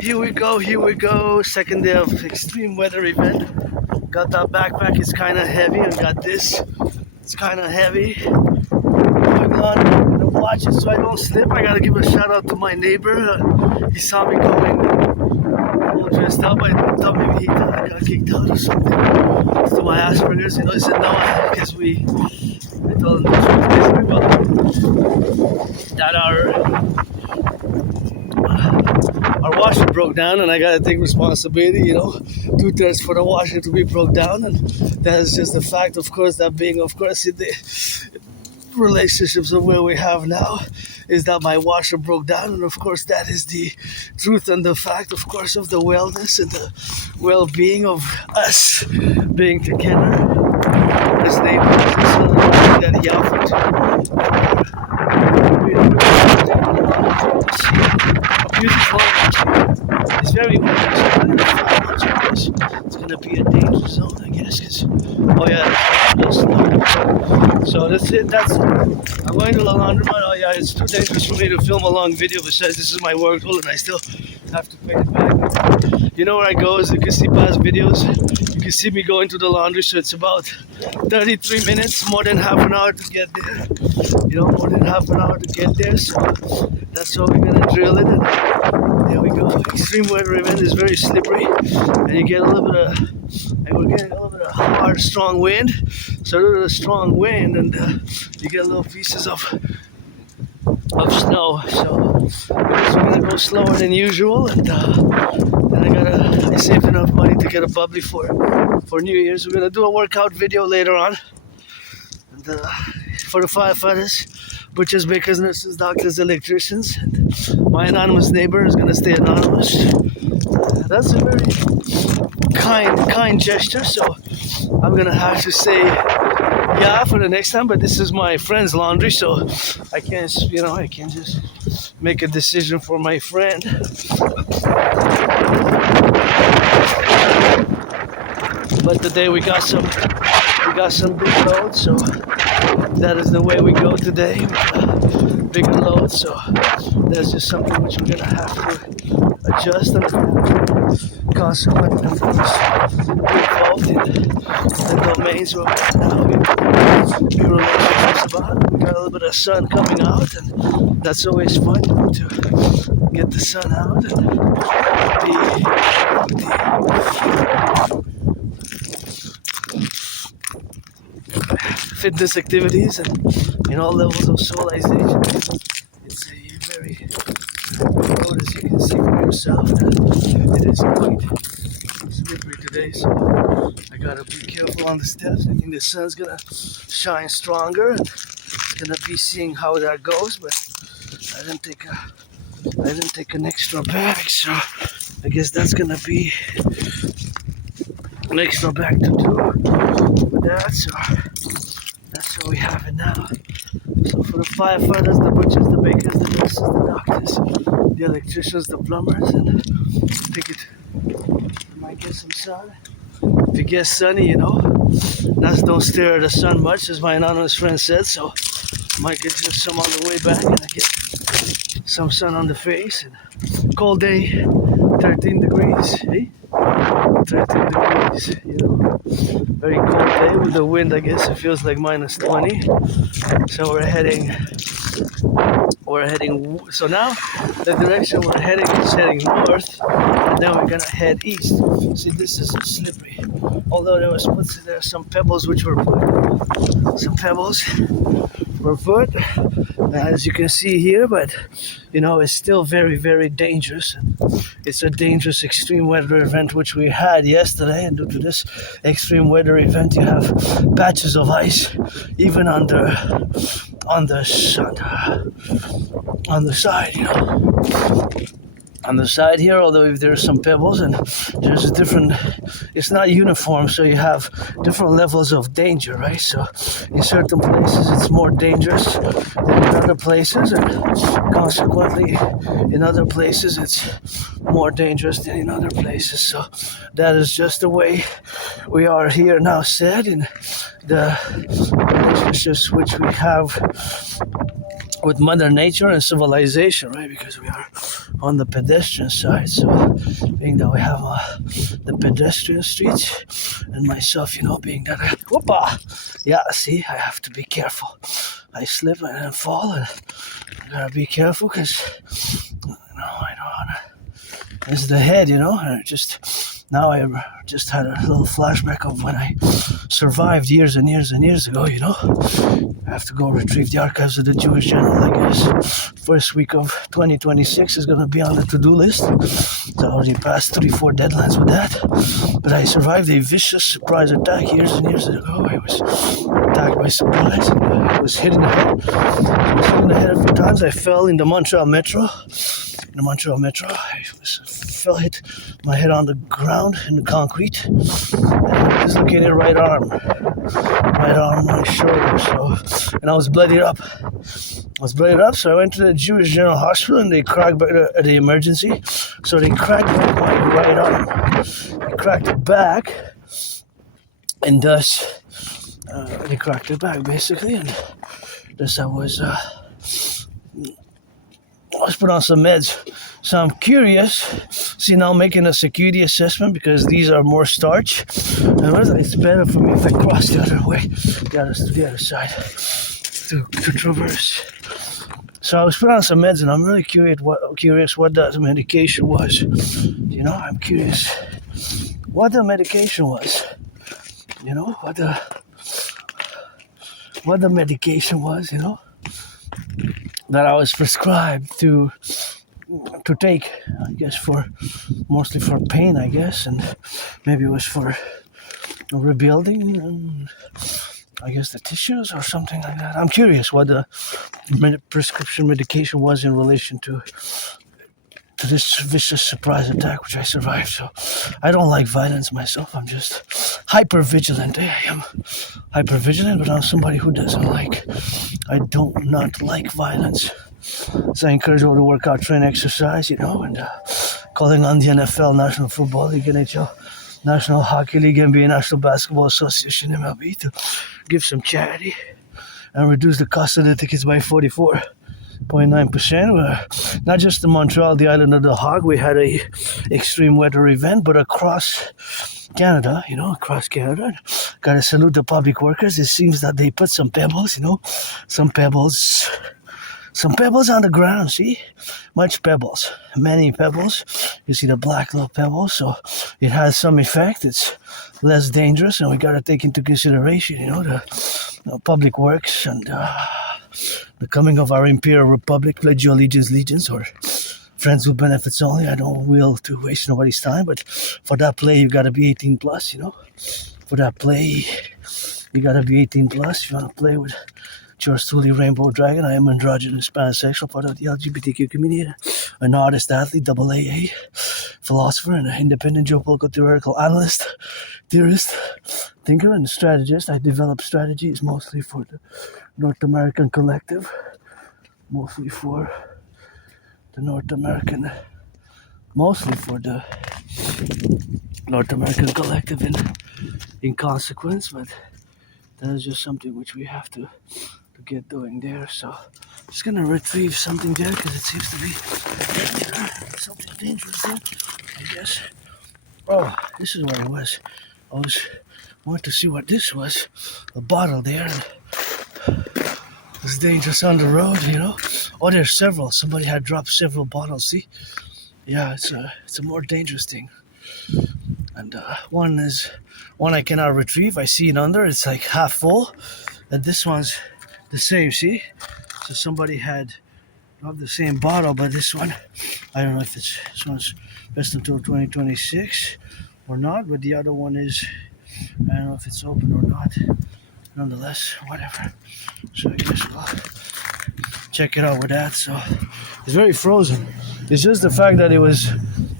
Here we go. Second day of extreme weather event. Got that backpack, it's kind of heavy, and got this, it's kind of heavy. Going on the watch it so I don't slip. I gotta give a shout out to my neighbor. He saw me going all dressed up. I thought maybe he thought I got kicked out or something. To my Asperger's, he said no, because I told him that our washer broke down, and I gotta take responsibility, 2/3 for the washer to be broke down, and that is just the fact, of course, that being, of course, in the relationships of where we have now, is that my washer broke down, and of course that is the truth and the fact, of course, of the wellness and the well-being of us being together as neighbors. It's something that he offered. Beautiful. It's very windy, so it's gonna be a danger zone, I guess. So that's it. I'm going to the laundromat. Oh yeah, it's too dangerous for me to film a long video. Besides, this is my work tool, and I still have to pay it back. You know where I go? As you can see past videos, you can see me going to the laundry. So it's about 33 minutes, more than half an hour to get there. More than half an hour to get there. So that's how we're gonna drill it. And there we go. Extreme weather event is very slippery, and you get a little bit of, and we're getting a little bit of hard, strong wind. So a little strong wind, and you get little pieces of snow. So we're gonna go slower than usual, and I saved enough money to get a Publik for New Year's. We're gonna do a workout video later on, and for the firefighters, butchers, bakers, nurses, doctors, electricians. And my anonymous neighbor is gonna stay anonymous. That's a very kind gesture. So I'm gonna have to say yeah for the next time. But this is my friend's laundry, so I can't just make a decision for my friend. But today we got some big loads, so that is the way we go today. Bigger loads, so that's just something which we're gonna have to adjust and consequently involved in the domains where we're now in relationships about. We got a little bit of sun coming out, and that's always fun, to get the sun out and fitness activities and all levels of civilization. It's a very road, as you can see for yourself, that it is quite slippery today, so I gotta be careful on the steps. I think the sun's gonna shine stronger, and gonna be seeing how that goes. But I didn't take an extra bag, so I guess that's gonna be an extra bag to do with that. So that's what we have it now. So for the firefighters, the butchers, the bakers, the nurses, the doctors, the electricians, the plumbers, and I think it might get some sun. If it gets sunny, don't stare at the sun much, as my anonymous friend said. So I might get just some on the way back, and I get some sun on the face. And cold day, 13 degrees, eh? 13 degrees, very cold day with the wind. I guess it feels like minus 20. So we're heading. So now the direction we're heading is heading north, and then we're gonna head east. See, this is slippery. Although there are some pebbles which were put. Some pebbles were put, as you can see here, but it's still very, very dangerous. It's a dangerous extreme weather event which we had yesterday, and due to this extreme weather event, you have patches of ice even on the side, on the side here, although if there's some pebbles, and there's it's not uniform, so you have different levels of danger, right? So in certain places it's more dangerous than in other places, and consequently in other places it's more dangerous than in other places. So that is just the way we are here now said in the relationships which we have with Mother Nature and civilization, right? Because we are on the pedestrian side, so being that we have the pedestrian streets, and myself, being that see, I have to be careful. I slip and then fall, and I gotta be careful because I don't wanna. It's the head, and I just had a little flashback of when I survived years and years and years ago, I have to go retrieve the archives of the Jewish Journal, I guess. First week of 2026 is going to be on the to-do list. I already passed 3-4 deadlines with that. But I survived a vicious surprise attack years and years ago. I was attacked by surprise. I was hit in the head. I was hit in the head a few times. I fell in the Montreal Metro. I hit my head on the ground in the concrete, and I dislocated right arm, my shoulder. And I was bloodied up. So I went to the Jewish General Hospital, and they cracked back the emergency. So they cracked back my right arm. They cracked it back, and thus they cracked it back basically, and thus I was put on some meds. So I'm curious. See, now making a security assessment because these are more starch. And it's better for me if I cross the other way, the other side, to traverse. So I was put on some meds, and I'm really curious what that medication was. I'm curious what the medication was. What the medication was. That I was prescribed to take, I guess, mostly for pain, I guess, and maybe it was for rebuilding, I guess, the tissues or something like that. I'm curious what the prescription medication was in relation to this vicious surprise attack which I survived. So I don't like violence myself. I'm just hyper vigilant. I am hyper vigilant, but I'm somebody who doesn't like. I don't not like violence. So I encourage all to work out, train, exercise, and calling on the NFL, National Football League, NHL, National Hockey League, NBA, National Basketball Association, MLB, to give some charity and reduce the cost of the tickets by 44.9%. Not just in Montreal, the island of the Hog, we had a extreme weather event, but across Canada, gotta salute the public workers. It seems that they put some pebbles on the ground, see? Many pebbles. You see the black little pebbles, so it has some effect. It's less dangerous, and we got to take into consideration, the public works and the coming of our Imperial Republic. Pledge your allegiance, or friends with benefits only. I don't will to waste nobody's time, but for that play, you got to be 18 plus, For that play, you got to be 18 plus. If you want to play with yours truly, Rainbow Dragon. I am androgynous, pansexual, part of the LGBTQ community, an artist, athlete, AA, philosopher, and an independent geopolitical theoretical analyst, theorist, thinker, and strategist. I develop strategies mostly for the North American Collective, in consequence, but that is just something which we have to get doing there. So just gonna retrieve something there because it seems to be something dangerous there, I guess. Oh, this is what it was. I wanted to see what this was. A bottle there. It's dangerous on the road, Oh, there's several. Somebody had dropped several bottles. See? Yeah, it's a more dangerous thing. And one I cannot retrieve. I see it under. It's like half full. And this one's the same, see? So somebody had not the same bottle, but this one, I don't know if this one's best until 2026 or not, but the other one is, I don't know if it's open or not. Nonetheless, whatever. So I guess we'll check it out with that. So it's very frozen. It's just the fact that it was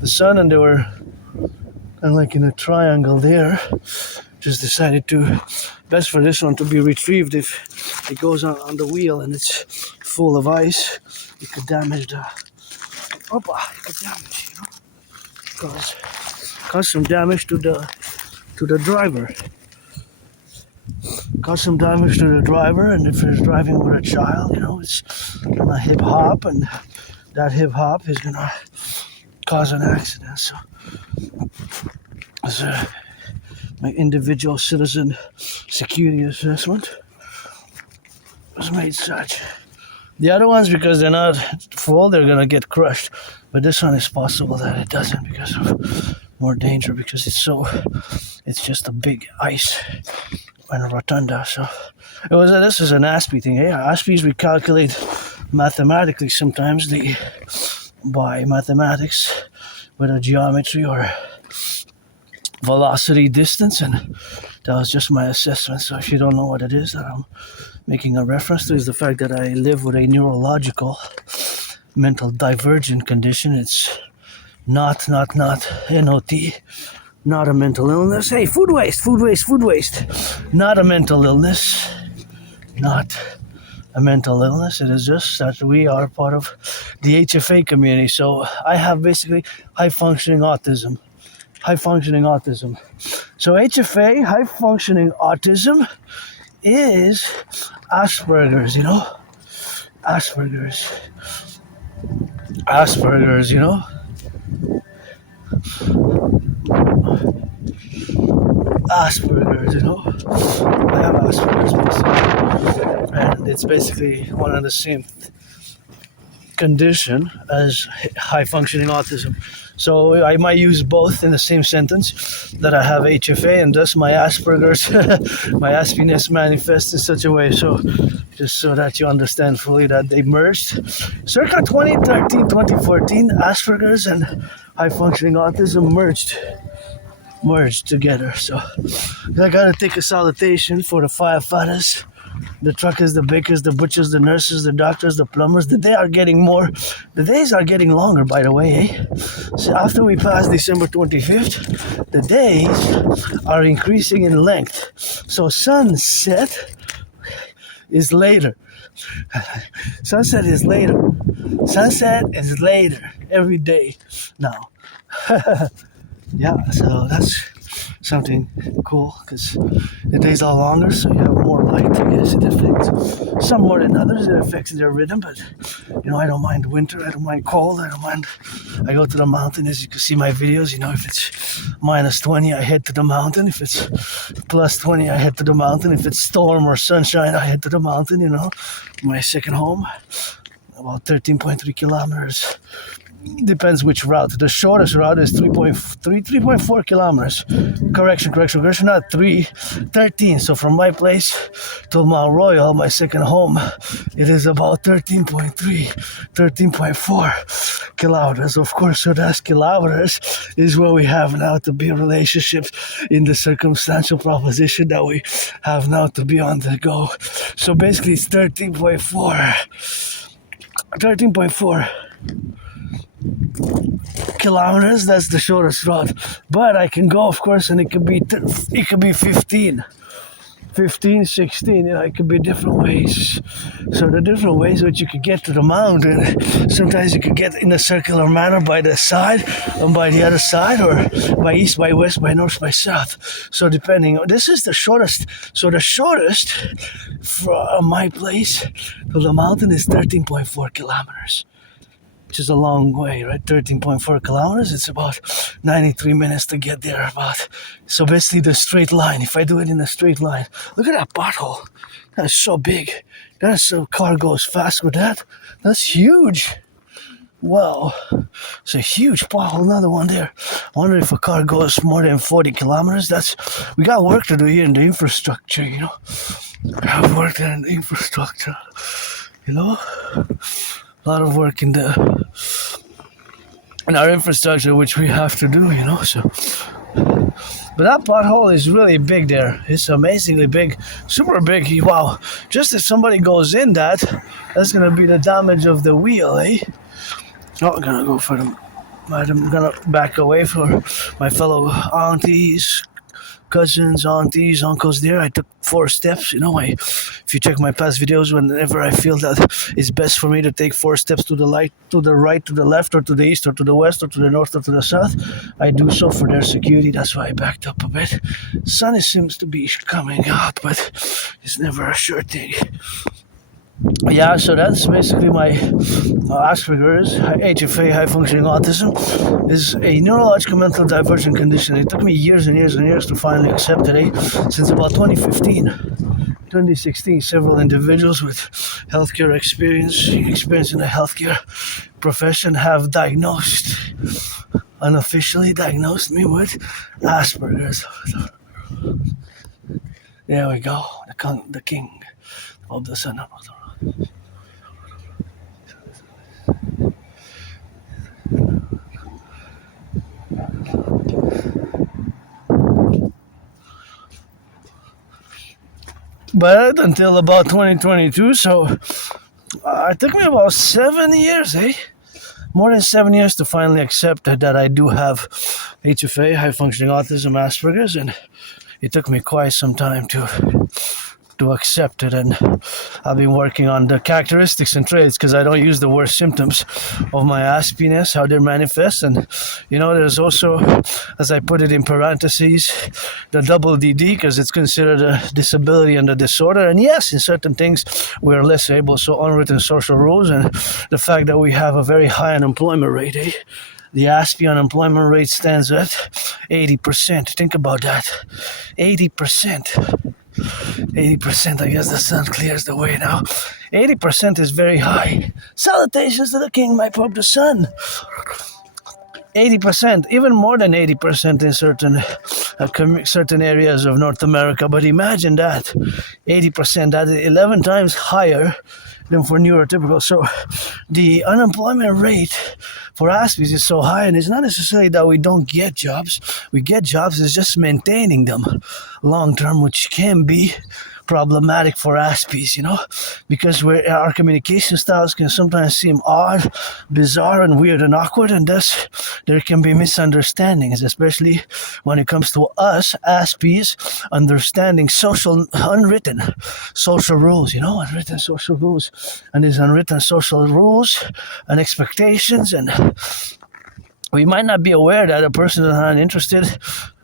the sun and they were kind of like in a triangle there. Just decided best for this one to be retrieved. If it goes on the wheel and it's full of ice, it could damage cause some damage to the driver. Cause some damage to the driver, and if he's driving with a child, it's gonna hip hop, and that hip hop is gonna cause an accident. So, as my individual citizen security assessment was made such. The other ones, because they're not full, they're gonna get crushed. But this one is possible that it doesn't because of more danger, because it's just a big ice and a rotunda. So this is an Aspie thing. Yeah, Aspies we calculate mathematically sometimes by mathematics with a geometry or velocity distance, and that was just my assessment. So if you don't know what it is that I'm making a reference to, is the fact that I live with a neurological mental divergent condition. It's not NOT, not a mental illness. Hey, food waste. Not a mental illness, not a mental illness. It is just that we are part of the HFA community. So I have basically high functioning autism. So HFA, high functioning autism, is Asperger's, Asperger's, I have Asperger's basically. And it's basically one of the same condition as high functioning autism. So I might use both in the same sentence, that I have HFA and thus my Asperger's, my Aspiness manifests in such a way. So just so that you understand fully that they merged. Circa 2013, 2014, Asperger's and high functioning autism merged together. So I gotta take a salutation for the firefighters, the truckers, the bakers, the butchers, the nurses, the doctors, the plumbers. The days are getting longer, by the way, eh? So after we pass December 25th, the days are increasing in length. So sunset is later. Sunset is later every day now. Yeah, so that's something cool, because the days are longer, so you have more light. I guess it affects some more than others. It affects their rhythm, but I don't mind winter. I don't mind cold. I go to the mountain, as you can see my videos. If it's minus 20, I head to the mountain. If it's plus 20, I head to the mountain. If it's storm or sunshine, I head to the mountain. My second home, about 13.3 kilometers. Depends which route. The shortest route is 3.4 kilometers. Correction, not 13. So from my place to Mount Royal, my second home, it is about 13.4 kilometers. Of course, so that's kilometers is what we have now to be in relationships in the circumstantial proposition that we have now to be on the go. So basically it's 13.4 kilometers. That's the shortest route, but I can go, of course, and it could be 15, 16. It could be different ways. So the different ways which you could get to the mountain, sometimes you could get in a circular manner by the side and by the other side, or by east, by west, by north, by south. So depending, this is the shortest. So the shortest from my place to the mountain is 13.4 kilometers. Which is a long way, right? 13.4 kilometers. It's about 93 minutes to get there. So basically the straight line. If I do it in a straight line, look at that pothole. That's so big. That's a car goes fast with that. That's huge. Wow, it's a huge pothole. Another one there. I wonder if a car goes more than 40 kilometers. We got work to do here in the infrastructure. We have work there in the infrastructure. A lot of work in our infrastructure, which we have to do, so. But that pothole is really big there. It's amazingly big, super big. Wow, just if somebody goes in that's gonna be the damage of the wheel, eh? Oh, I'm gonna go for them. I'm gonna back away for my fellow aunties, cousins, aunties, uncles there. I took 4 steps. If you check my past videos, whenever I feel that it's best for me to take 4 steps to the right, to the left, or to the east, or to the west, or to the north, or to the south, I do so for their security. That's why I backed up a bit. Sun seems to be coming up, but it's never a sure thing. Yeah, so that's basically my Asperger's, HFA, high functioning autism, is a neurological mental divergent condition. It took me years and years and years to finally accept it. Since about 2015, 2016, several individuals with healthcare experience in the healthcare profession have unofficially diagnosed me with Asperger's. There we go, the king of the sun. But until about 2022, so it took me about 7 years, more than 7 years to finally accept that I do have HFA, high functioning autism, Asperger's, and it took me quite some time to accept it. And I've been working on the characteristics and traits, because I don't use the worst symptoms of my Aspiesque, how they manifest. And there's also, as I put it in parentheses, the double dedie, because it's considered a disability and a disorder. And yes, in certain things we're less able, so unwritten social rules, and the fact that we have a very high unemployment rate. The Aspiesque unemployment rate stands at 80%. Think about that. 80%. 80%, I guess the sun clears the way now. 80% is very high. Salutations to the king, my Pope the Sun. 80%, even more than 80% in certain areas of North America. But imagine that, 80%, that is 11 times higher than for neurotypical. So the unemployment rate for Aspies is so high, and it's not necessarily that we don't get jobs. We get jobs, it's just maintaining them long term, which can be problematic for Aspies, because our communication styles can sometimes seem odd, bizarre, and weird and awkward, and thus there can be misunderstandings, especially when it comes to us Aspies understanding unwritten social rules, unwritten social rules, and these unwritten social rules and expectations, and we might not be aware that a person is not interested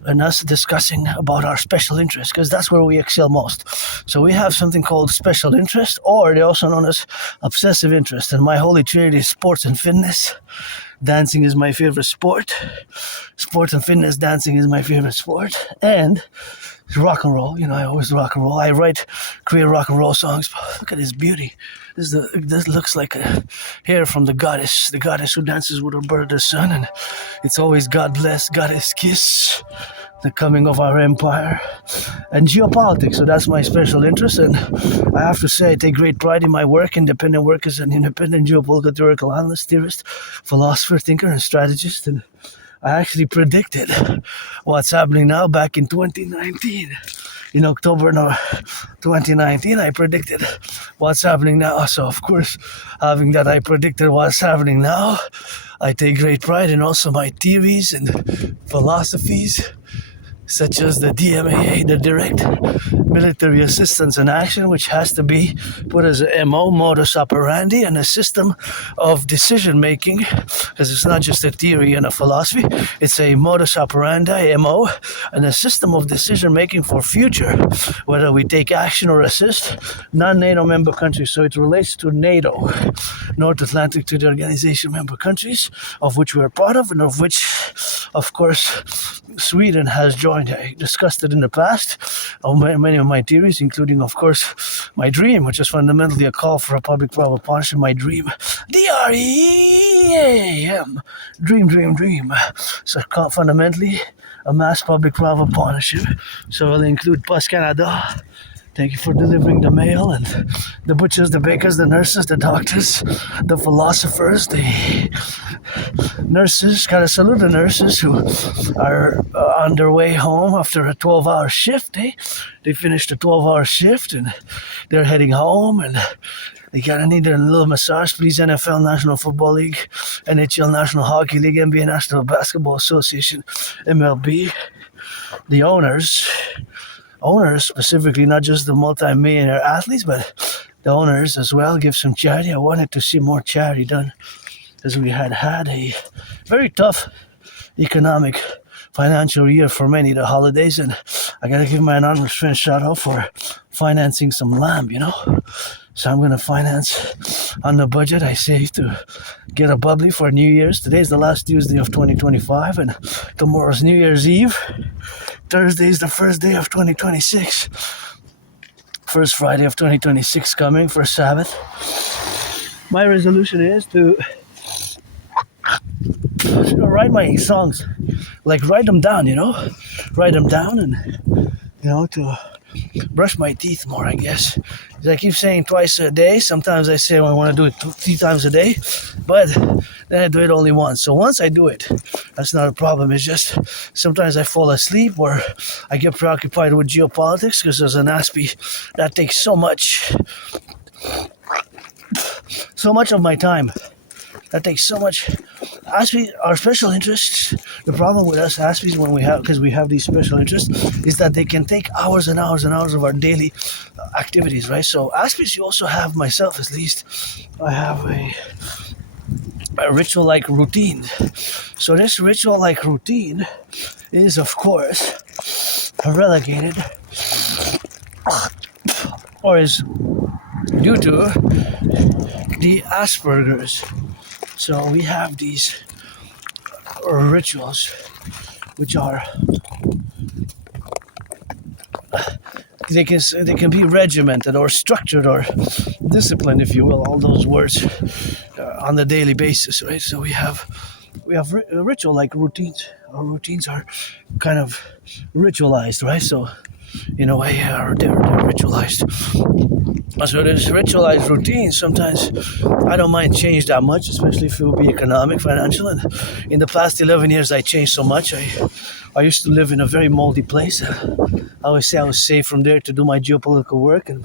in us discussing about our special interests, because that's where we excel most. So we have something called special interest, or they're also known as obsessive interest. And my holy trinity is sports and fitness. Dancing is my favorite sport. Sports and fitness, dancing is my favorite sport. And rock and roll, I always rock and roll. I create rock and roll songs. Look at this beauty. This looks like a hair from the goddess who dances with her brother the sun, and it's always God bless, goddess kiss, the coming of our empire, and geopolitics. So that's my special interest, and I have to say I take great pride in my work. Independent work as an independent geopolitical theoretical analyst, theorist, philosopher, thinker, and strategist, and I actually predicted what's happening now back in 2019. In October 2019, I predicted what's happening now. So, of course, having that I predicted what's happening now, I take great pride in also my theories and philosophies, such as the DMAA, the Direct Military Assistance in Action, which has to be put as a MO, modus operandi, and a system of decision-making, because it's not just a theory and a philosophy, it's a modus operandi, MO, and a system of decision-making for future, whether we take action or assist non-NATO member countries. So it relates to NATO, North Atlantic Treaty Organization member countries, of which we're part of, and of which, of course, Sweden has joined. I discussed it in the past, many of my theories, including, of course, my dream, which is fundamentally a call for a public-private partnership. My dream, DREAM, dream. So fundamentally, a mass public-private partnership. So it'll include Post Canada. Thank you for delivering the mail, and the butchers, the bakers, the nurses, the doctors, the philosophers, the nurses. Gotta salute the nurses who are on their way home after a 12-hour shift. They finished a 12-hour shift, and they're heading home, and they gotta need a little massage, please. NFL, National Football League, NHL, National Hockey League, NBA, National Basketball Association, MLB. The owners specifically, not just the multi-millionaire athletes, but the owners as well, give some charity. I wanted to see more charity done, as we had a very tough economic financial year for many, the holidays, and I gotta give my anonymous friend a shout out for financing some lamb, So I'm gonna finance on the budget. I saved to get a bubbly for New Year's. Today's the last Tuesday of 2025, and tomorrow's New Year's Eve. Thursday is the first day of 2026. First Friday of 2026 coming, first Sabbath. My resolution is to write my songs, like write them down, write them down, and to brush my teeth more, I guess. I keep saying twice a day. Sometimes I say I want to do it 3 times a day, but then I do it only once. So once I do it, that's not a problem. It's just sometimes I fall asleep or I get preoccupied with geopolitics because there's an Aspie that takes so much of my time. That takes so much. Aspies are special interests. The problem with us Aspies, because we have these special interests, is that they can take hours and hours and hours of our daily activities, right? So Aspies, you also have, myself at least, I have a ritual-like routine. So this ritual-like routine is, of course, relegated, or is due to the Asperger's. So we have these rituals, which are they can be regimented or structured or disciplined, if you will, all those words on the daily basis, right? So we have ritual like routines. Our routines are kind of ritualized, right? So in a way, they're ritualized. So this ritualized routine, sometimes I don't mind change that much, especially if it will be economic, financial. And in the past 11 years, I changed so much. I used to live in a very moldy place. I always say I was safe from there to do my geopolitical work. And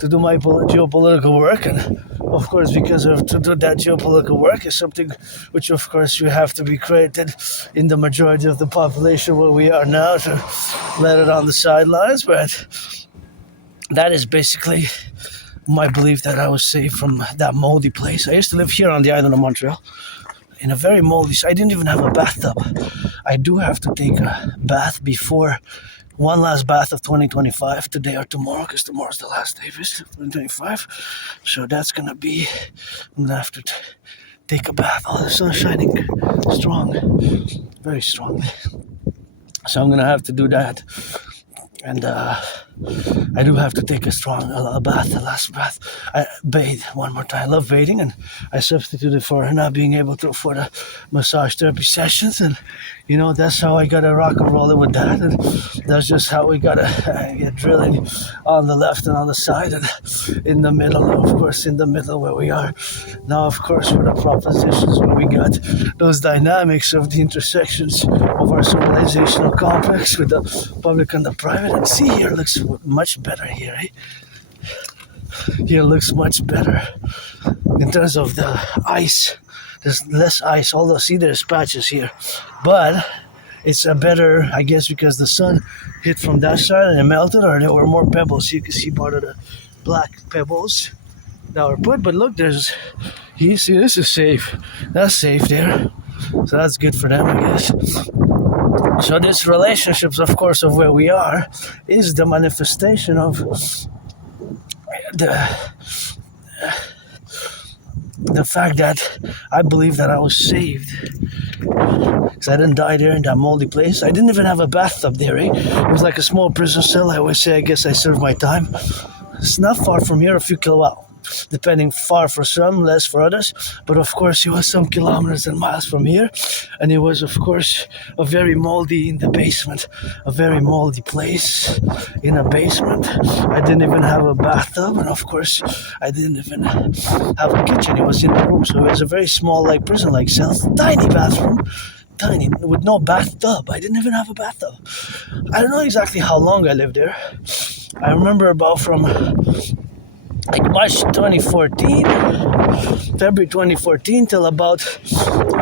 to do my geopolitical work, and of course, because of to do that geopolitical work is something which, of course, you have to be created in the majority of the population where we are now to let it on the sidelines. But that is basically my belief that I was safe from that moldy place. I used to live here on the island of Montreal in a very moldy. I didn't even have a bathtub. I do have to take a bath before. One last bath of 2025 today or tomorrow, because tomorrow's the last day of 2025. So that's gonna be, I'm gonna have to take a bath. Oh, the sun's shining strong, very strongly. So I'm gonna have to do that. And I do have to take a last bath. I bathe one more time. I love bathing, and I substituted for not being able to afford a massage therapy sessions. And, that's how I got to rock and roll it with that. And that's just how we got to get drilling on the left and on the side and in the middle, of course, in the middle where we are. Now, of course, for the propositions where we got those dynamics of the intersections of our civilizational complex with the public and the private. And see, here looks much better here, eh? Here looks much better in terms of the ice. There's less ice, although see there's patches here, but it's a better, I guess, because the sun hit from that side and it melted, or there were more pebbles. You can see part of the black pebbles that were put. But look, you see, this is safe. That's safe there, so that's good for them, I guess. So this relationships, of course, of where we are is the manifestation of the fact that I believe that I was saved, because I didn't die there in that moldy place. I didn't even have a bathtub there, eh? It was like a small prison cell. I always say, I guess I served my time. It's not far from here, a few kilometers. Depending, far for some, less for others. But of course, it was some kilometers and miles from here. And it was, of course, a very moldy in the basement. A very moldy place in a basement. I didn't even have a bathtub. And of course, I didn't even have a kitchen. It was in the room. So it was a very small, like prison-like cell. Tiny bathroom. Tiny, with no bathtub. I didn't even have a bathtub. I don't know exactly how long I lived there. I remember about from March 2014, February 2014 till about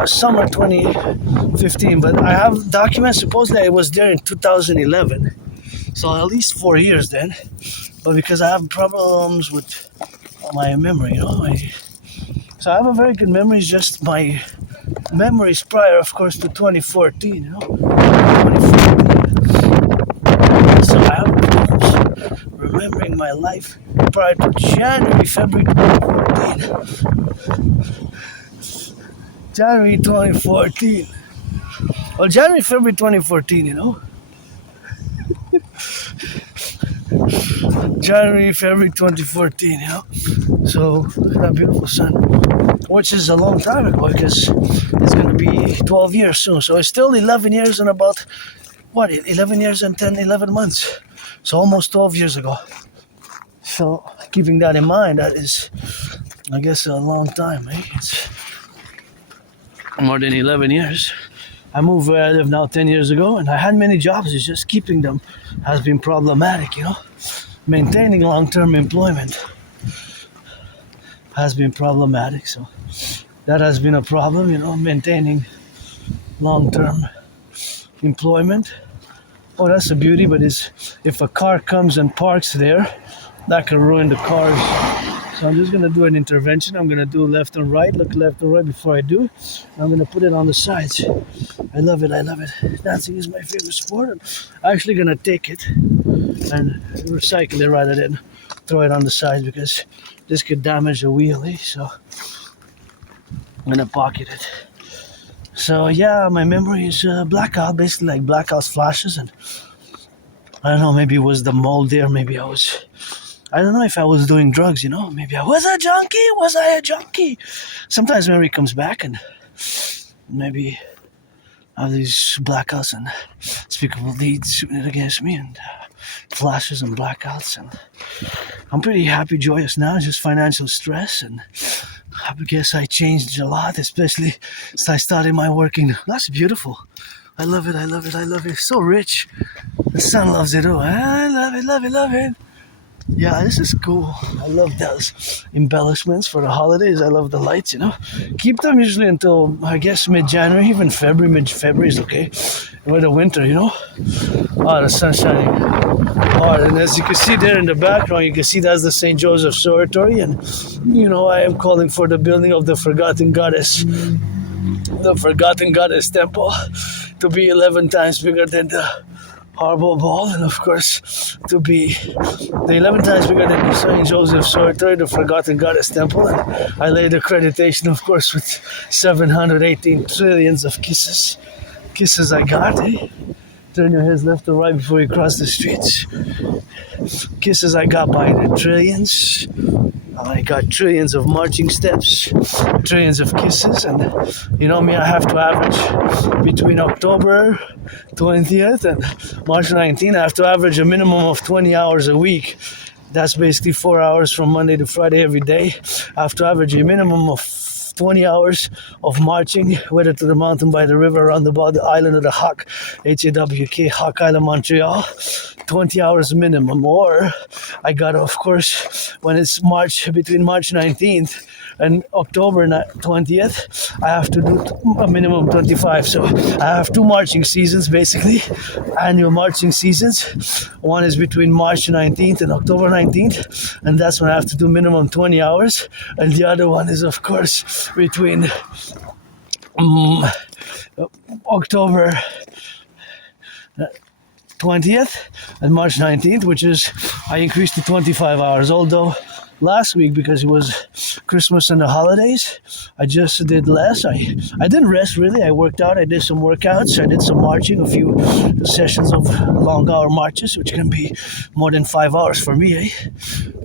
summer 2015. But I have documents, supposedly I was there in 2011. So at least 4 years then. But because I have problems with my memory, so I have a very good memory, just my memories prior, of course, to 2014, 2014. my life prior to January, February 2014. January 2014. Well, January, February 2014, you know. January, February 2014, you know. So, that beautiful sun, which is a long time ago because it's going to be 12 years soon. So, it's still 11 years and about, 11 years and 10, 11 months. So, almost 12 years ago. So, keeping that in mind, that is, I guess, a long time, eh? It's more than 11 years. I moved where I live now 10 years ago, and I had many jobs. It's just keeping them has been problematic, you know. Maintaining long-term employment has been problematic, so that has been a problem, you know, maintaining long-term employment. Oh, that's a beauty, but if a car comes and parks there, that can ruin the cars. So I'm just going to do an intervention. I'm going to do left and right, look left and right before I do. I'm going to put it on the sides. I love it, I love it. Dancing is my favorite sport. I'm actually going to take it and recycle it rather than throw it on the sides because this could damage the wheel, eh? So I'm going to pocket it. So yeah, my memory is blackout, basically like blackout flashes, and I don't know, maybe it was the mold there, maybe I don't know if I was doing drugs, you know, maybe I was a junkie? Sometimes memory comes back and maybe I have these blackouts and unspeakable deeds shooting it against me and flashes and blackouts, and I'm pretty happy, joyous now, just financial stress, and I guess I changed a lot, especially since I started my working. That's beautiful. I love it, I love it, I love it. So rich. The sun loves it too. I love it, love it, love it. Yeah, this is cool. I love those embellishments for the holidays. I love the lights, you know. Keep them usually until, I guess, mid-January, even February. Mid-February is okay. Or the winter, you know. Oh, the sun's shining hard. And as you can see there in the background, you can see that's the St. Joseph's Oratory. And, you know, I am calling for the building of the Forgotten Goddess. The Forgotten Goddess Temple to be 11 times bigger than the Harbor Ball, and of course to be the 11 times bigger than the St. Joseph's Oratory, the Forgotten Goddess Temple. And I laid accreditation, of course, with 718 trillions of kisses I got, eh? Turn your heads left or right before you cross the streets. Kisses I got by the trillions. I got trillions of marching steps, trillions of kisses, and you know me, I have to average between October 20th and March 19th. I have to average a minimum of 20 hours a week. That's basically 4 hours from Monday to Friday every day. I have to average a minimum of 20 hours of marching, whether to the mountain, by the river, around the island of the Hawk, H-A-W-K, Hawk Island, Montreal. 20 hours minimum. Or I got, of course, when it's between March 19th and October 20th, I have to do a minimum 25. So I have two marching seasons, basically, annual marching seasons. One is between March 19th and October 19th, and that's when I have to do minimum 20 hours. And the other one is, of course, between October 20th and March 19th, which is I increased to 25 hours. Although last week, because it was Christmas and the holidays, I just did less. I didn't rest really. I worked out. I did some workouts. I did some marching, a few sessions of long hour marches, which can be more than 5 hours for me, eh?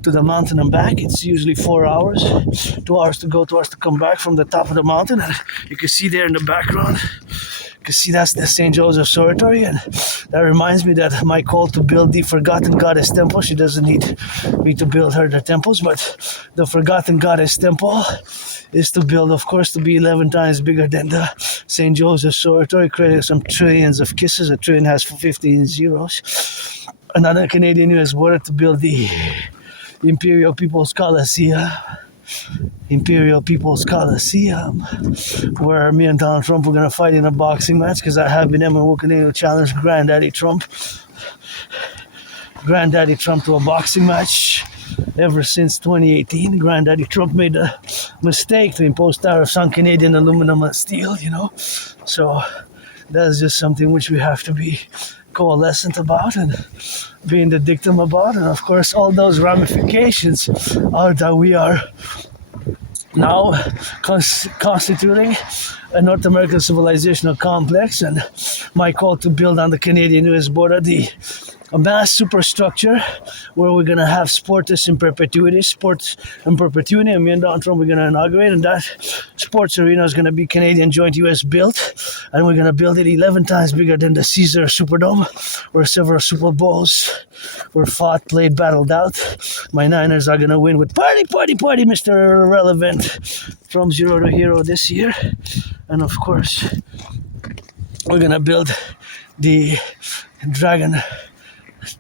To the mountain and back. It's usually 4 hours, 2 hours to go, 2 hours to come back from the top of the mountain. And you can see there in the background, you can see that's the St. Joseph's Oratory, and that reminds me that my call to build the Forgotten Goddess Temple, she doesn't need me to build her the temples, but the Forgotten Goddess Temple is to build, of course, to be 11 times bigger than the St. Joseph's Oratory, creating some trillions of kisses. A trillion has 15 zeros. Another Canadian US border to build the Imperial People's Coliseum. Imperial People's Coliseum, where me and Donald Trump were going to fight in a boxing match, because I have been looking to challenge Granddaddy Trump to a boxing match ever since 2018. Granddaddy Trump made a mistake to impose tariffs on Canadian aluminum and steel, you know. So that's just something which we have to be coalescent about and being the dictum about. And of course, all those ramifications are that we are now constituting a North American civilizational complex, and my call to build on the Canadian-US border a mass superstructure where we're going to have sports in perpetuity, and me and Don Trump, we're going to inaugurate, and that sports arena is going to be Canadian joint US built, and we're going to build it 11 times bigger than the Caesar Superdome, where several Super Bowls were fought, played, battled out. My Niners are going to win with party, Mr. Irrelevant, from 0 to hero this year. And of course, we're going to build the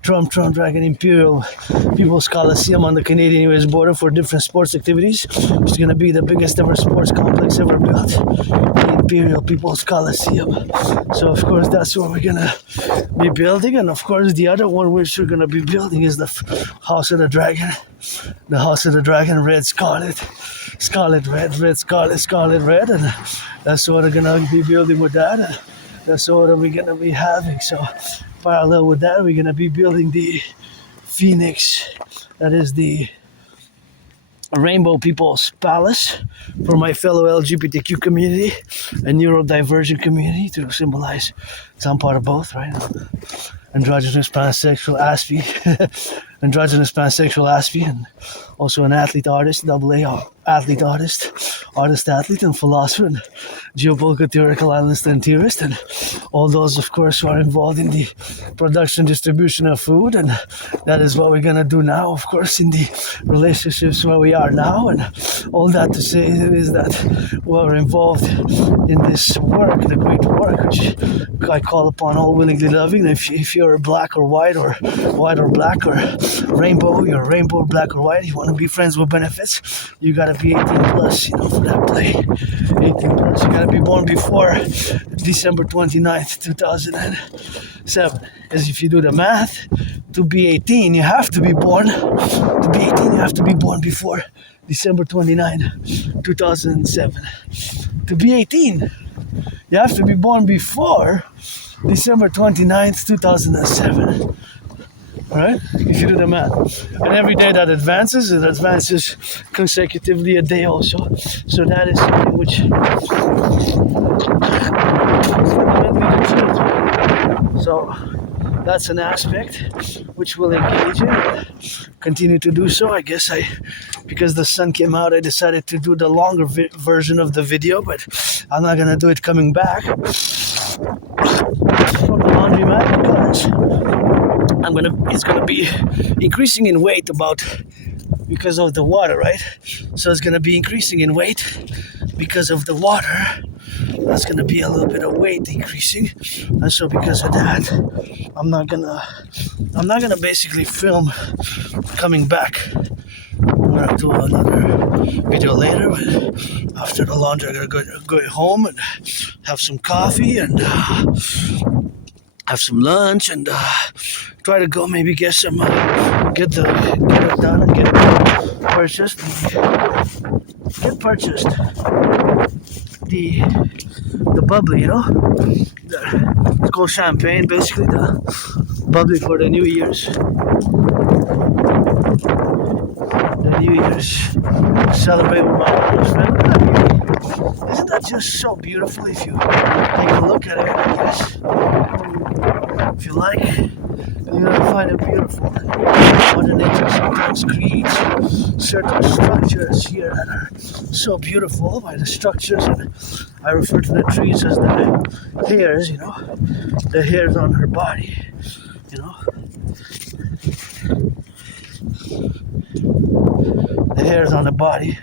Trump Dragon Imperium People's Coliseum on the Canadian-US border for different sports activities. It's going to be the biggest ever sports complex ever built, the Imperial People's Coliseum. So of course that's what we're going to be building, and of course the other one which we're going to be building is the House of the Dragon. The House of the Dragon, red, scarlet, red, scarlet, red, and that's what we're going to be building with that, and that's what we're going to be having. So parallel with that, we're going to be building the Phoenix, that is the Rainbow People's Palace for my fellow LGBTQ community and neurodivergent community to symbolize some part of both, right? Androgynous pansexual aspie, and also an athlete artist, AA athlete artist, and philosopher, and geopolitical theoretical analyst and theorist, and all those, of course, who are involved in the production distribution of food. And that is what we're going to do now, of course, in the relationships where we are now. And all that to say is that we're involved in this work, the great work, which I call upon all willingly loving. If you're black or white or black or rainbow, you're rainbow, black or white, you want to be friends with benefits, you got to be 18 plus, for that play. 18 plus, you got to be born before December 29th, 2007. Because if you do the math, to be 18, you have to be born. To be 18, you have to be born before December 29, 2007. To be 18, you have to be born before December 29th, 2007. Alright? If you do the math. And every day that advances, it advances consecutively a day also. So that is something which so that's an aspect which we'll engage in and continue to do so. I guess because the sun came out, I decided to do the longer version of the video, but I'm not gonna do it coming back from the laundromat because it's gonna be increasing in weight because of the water, right? So it's gonna be increasing in weight because of the water. That's gonna be a little bit of weight increasing, and so because of that, I'm not gonna basically film coming back. I'm gonna do another video later, but after the laundry, I'm gonna go home and have some coffee and have some lunch and try to go maybe get it done and get purchased the bubbly, it's called champagne, basically the bubbly for the New Year's. The New Year's celebrate with my close friend. Isn't that just so beautiful if you take a look at it, I guess? If you like, you're going to find it beautiful. Mother Nature sometimes creates certain structures here that are so beautiful by the structures, and I refer to the trees as the hairs, the hairs on her body, the hairs on the body.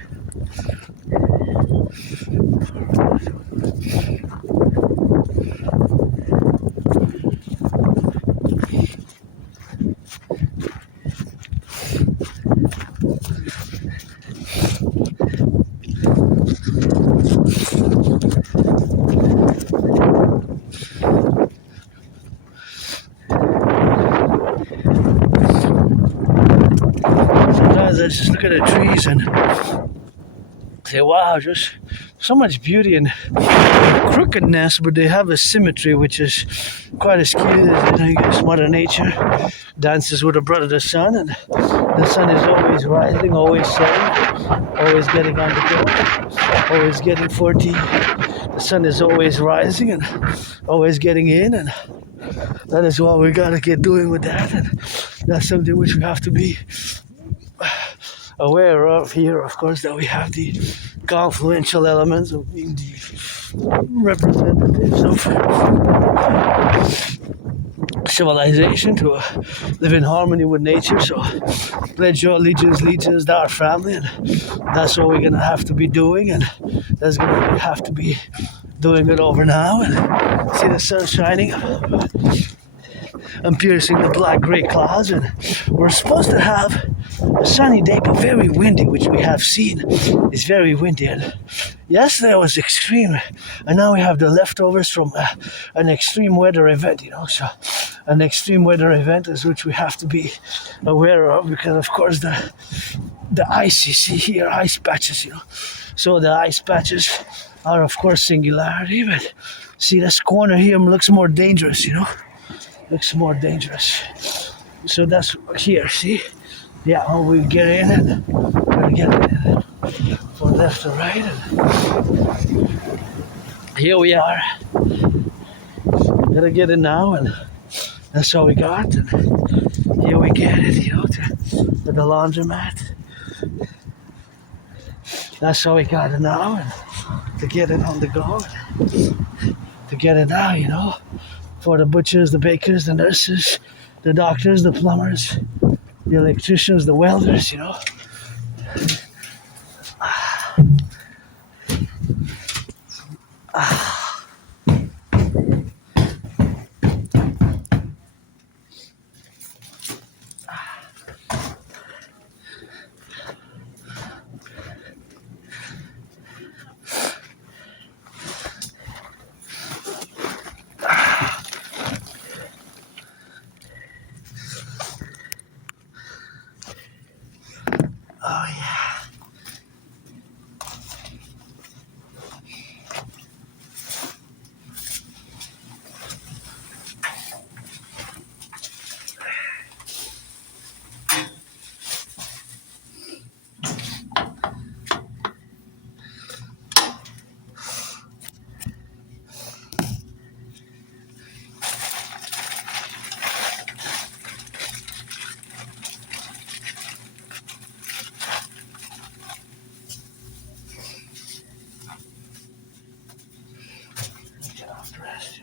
Sometimes I just look at the trees and say, wow, just so much beauty and crookedness, but they have a symmetry which is quite askew. I guess Mother Nature dances with her brother the sun, and the sun is always rising, always setting, always getting on the go, always getting 40. The sun is always rising and always getting in, and that is what we gotta get doing with that, and that's something which we have to be aware of here, of course, that we have the confluential elements of being the representatives of civilization to live in harmony with nature. So pledge your allegiance to our family, and that's what we're gonna have to be doing, and that's gonna have to be doing it over now. And see the sun shining and piercing the black gray clouds, and we're supposed to have a sunny day but very windy, which we have seen is very windy. And yesterday was extreme, and now we have the leftovers from an extreme weather event, so an extreme weather event is which we have to be aware of, because of course the ice you see here, ice patches, so the ice patches are of course singularity, but see this corner here looks more dangerous, looks more dangerous. So that's here, see? Yeah, when we get in and we're get in from left to right, and here we are. Gotta get it now, and that's all we got. And here we get it, to the laundromat. That's all we got it now, and to get it on the go, to get it now, for the butchers, the bakers, the nurses, the doctors, the plumbers, the electricians, the welders, Oh yeah. Get off the rest,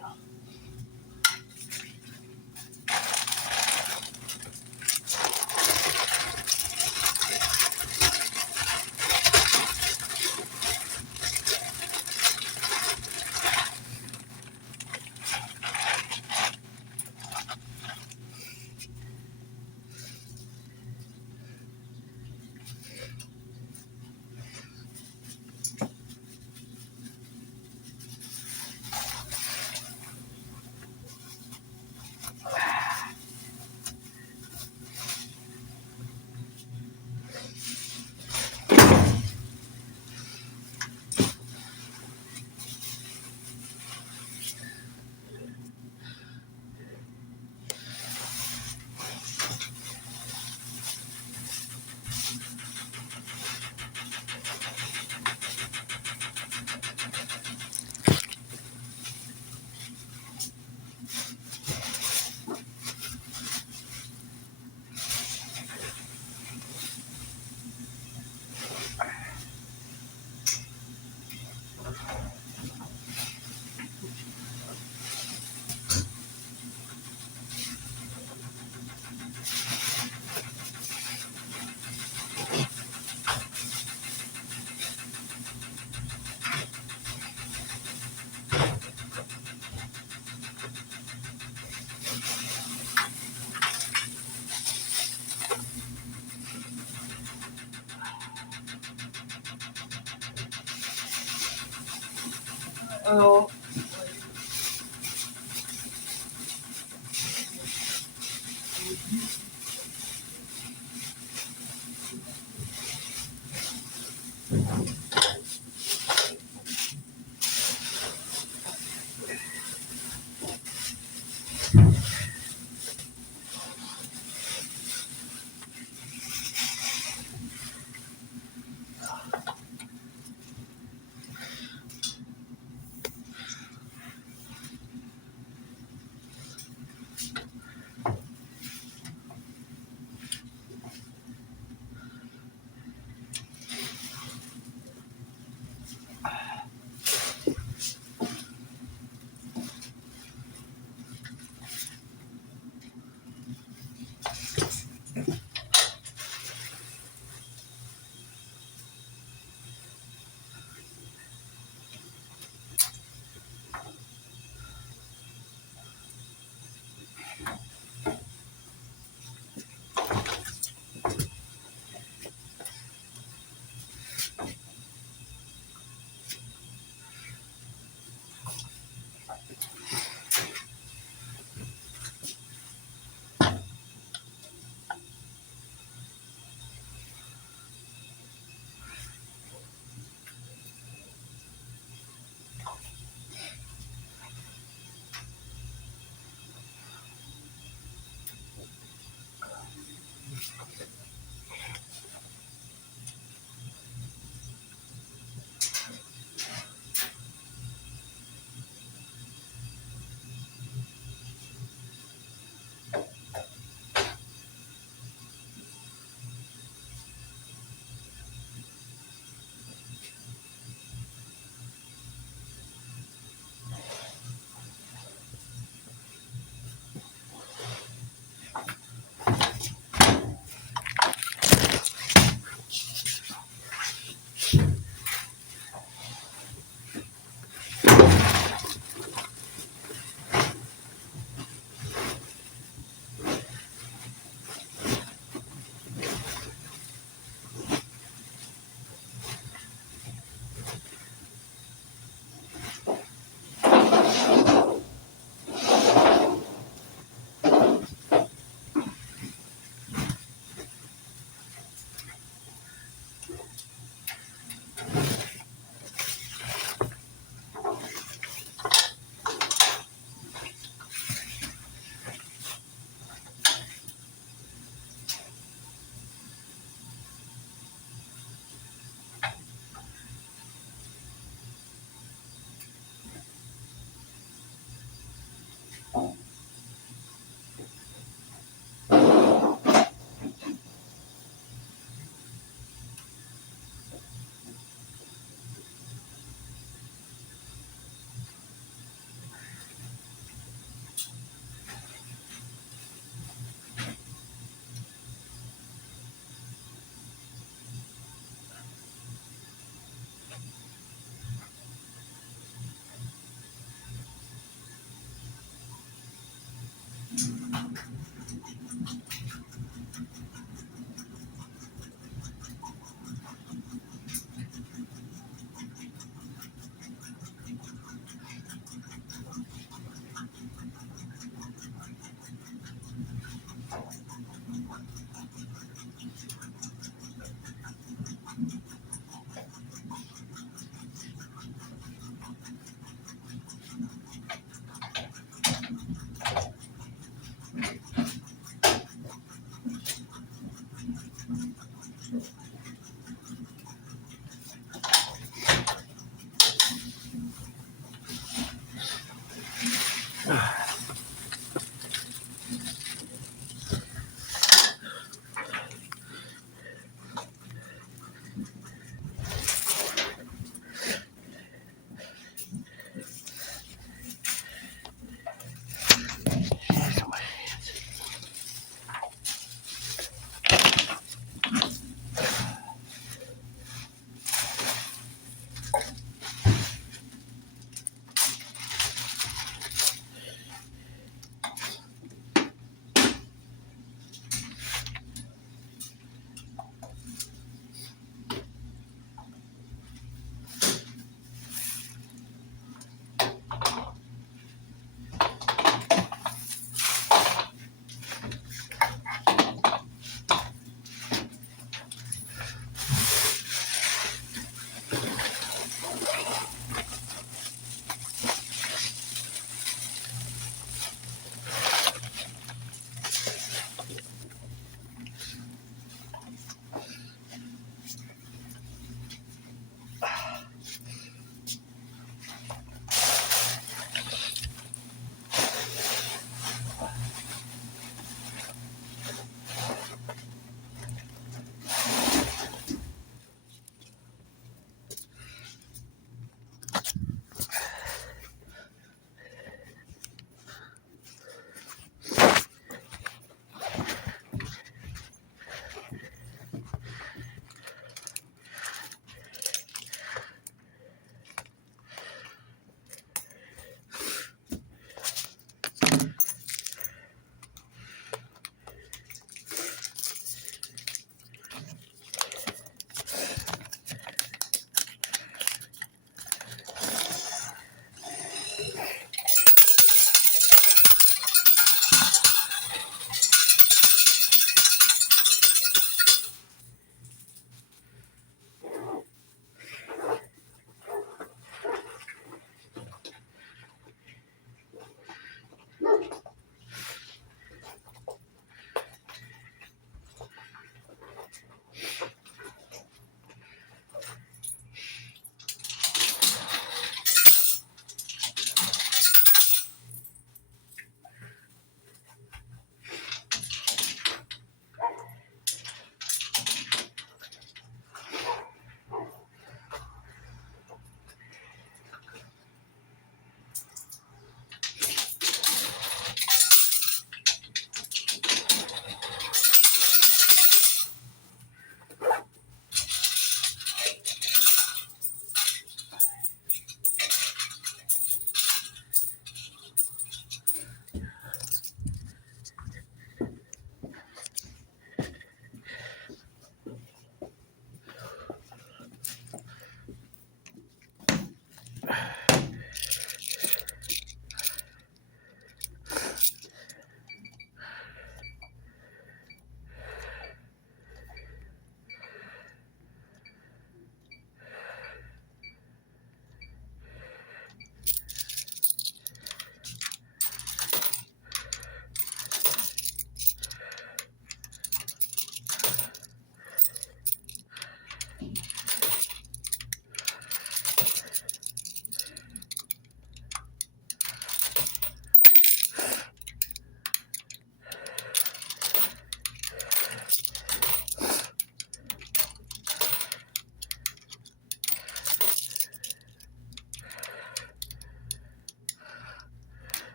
Hello.